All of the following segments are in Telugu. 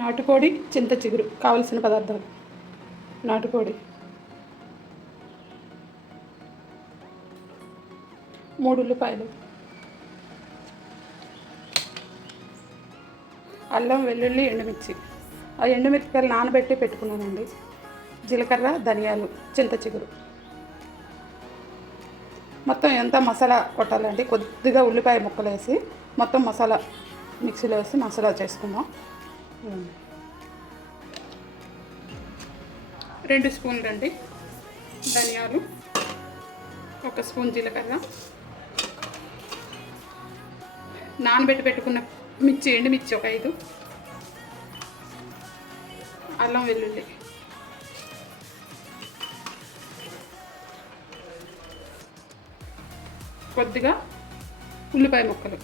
నాటుకోడి చింత చిగురు కావలసిన పదార్థాలు. నాటుకోడి. మూడు ఉల్లిపాయలు. అల్లం వెల్లుల్లి ఎండుమిర్చి. ఆ ఎండుమిరపకాయలు నానబెట్టి పెట్టుకున్నానండి. జీలకర్ర ధనియాలు చింత చిగురు. మొత్తం ఎంత మసాలా కొట్టాలండి కొద్దిగా ఉల్లిపాయ ముక్కలు వేసి మొత్తం మసాలా మిక్సీలో వేసి మసాలా చేసుకుందాం. రెండు స్పూన్లు అండి. ధనియాలు. ఒక స్పూన్ జీలకర్ర. నానబెట్టి పెట్టుకున్న మిర్చి ఎండుమిర్చి ఒక ఐదు. అల్లం వెల్లుల్లి. కొద్దిగా ఉల్లిపాయ ముక్కలు.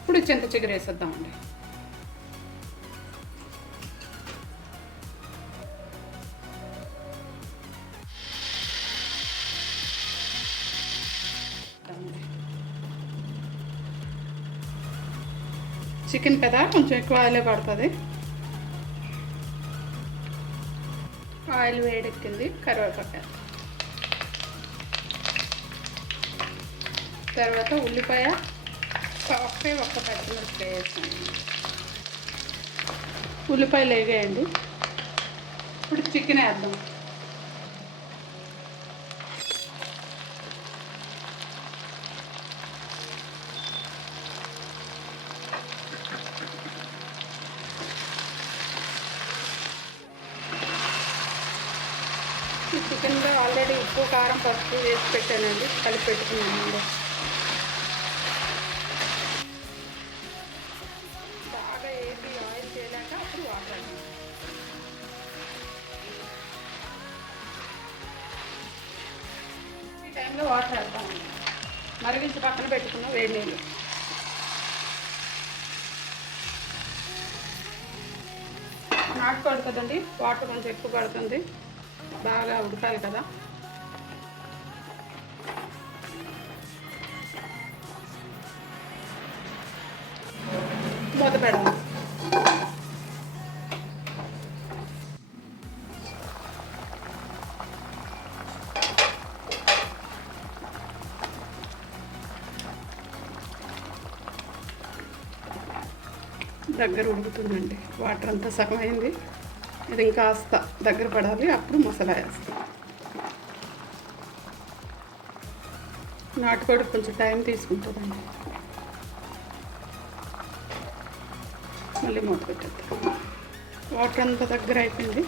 ఇప్పుడు చింత చిగురు వేసేద్దామండి చికెన్ కదా కొంచెం ఎక్కువ ఆయిలే పడుతుంది. ఆయిల్ వేడెక్కింది కరివేపాకు. తర్వాత ఉల్లిపాయ సాఫ్ట్వే ఒక్క పచ్చిమిరపకాయ వేసాను ఉల్లిపాయలు వేగేయండి. ఇప్పుడు చికెన్ వేద్దాం. చికెన్లో ఆల్రెడీ ఉప్పు కారం పసుపు వేసి పెట్టానండి. కలిపి పెట్టుకున్నానండి బాగా వేసి ఆయిల్ చేయలేక అప్పుడు వాటర్ ఈ టైంలో వాటర్ వేద్దామండి మరిగించి పక్కన పెట్టుకున్నాం వేడి నీళ్ళు. నాటుకోడు కదండి వాటర్ కొంచెం ఎక్కువ పడుతుంది. బాగా ఉడకాలి కదా. మూత పెడదాం. దగ్గర ఉడుకుతుందండి. వాటర్ అంతా సగం అయింది. ఇది ఇంకా దగ్గర పడాలి అప్పుడు మసాలా వేస్తాం. నాటుకోడి కొంచెం టైం తీసుకుంటుందండి. మళ్ళీ మూత పెట్టేద్దాం. వాటర్ అంతా దగ్గర అయిపోయింది.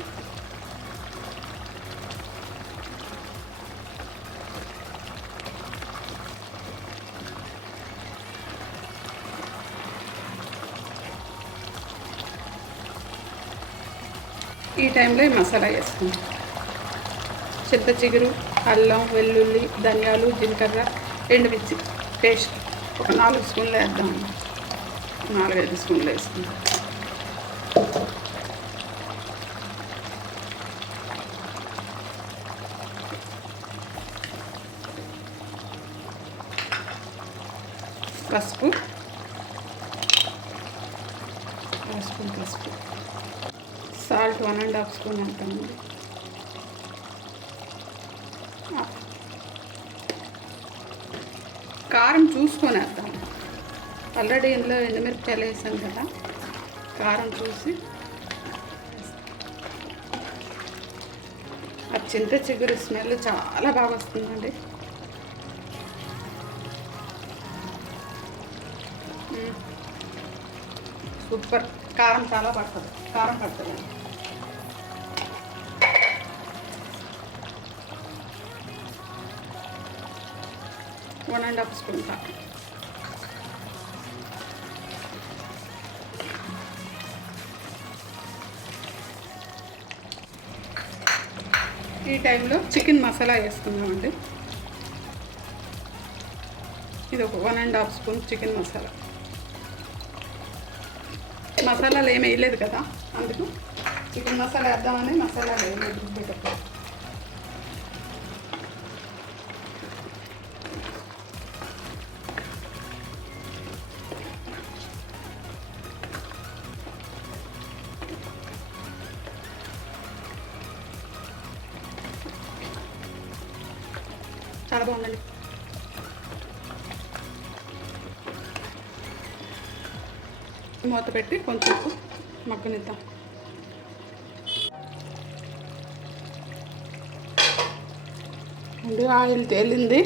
ఈ టైంలో ఈ మసాలా వేసుకుంటాం చింత చిగురు అల్లం వెల్లుల్లి ధనియాలు జీలకర్ర ఎండుమిర్చి పేస్ట్ ఒక నాలుగు స్పూన్లు వేద్దాం. నాలుగైదు స్పూన్లు వేసుకుందాం. పసుపు. పసుపు పసుపు. Salt one and half spoon అంటామండి కారం చూసుకొని వేద్దాం. ఆల్రెడీ ఇందులో ఎండుమిరపకాయలు వేసాం కదా కారం చూసి ఆ చింత చిగురు స్మెల్ చాలా బాగా వస్తుందండి. సూపర్. కారం చాలా పడుతుంది. కారం పడుతుంది. వన్ అండ్ హాఫ్ స్పూన్ కారం ఈ టైంలో చికెన్ మసాలా వేసుకుందామండి. ఇది ఒక one and half spoon chicken masala. మసాలాలు ఏమి వేయలేదు కదా అందుకు చికెన్ మసాలా వేద్దామని మసాలాలు వేయలేదు. రుబ్బేటప్పుడు చాలా బాగుందండి మూత పెట్టి కొంచెం మగ్గనిద్దాం. అండి ఆయిల్ తేలింది.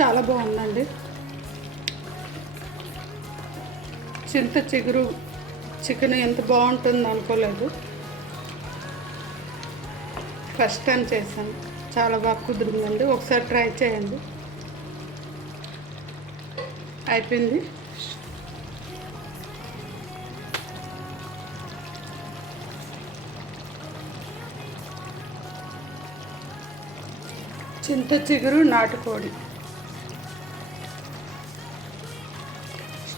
చాలా బాగుందండి. చింత చిగురు చికెన్ ఎంత బాగుంటుంది అనుకోలేదు. ఫస్ట్ టైం చేశాను. చాలా బాగా కుదిరిందండి. ఒకసారి ట్రై చేయండి. అయిపోయింది. చింత చిగురు నాటుకోడి.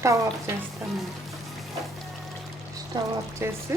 స్టవ్ ఆఫ్ చేస్తాను స్టవ్ ఆఫ్ చేసి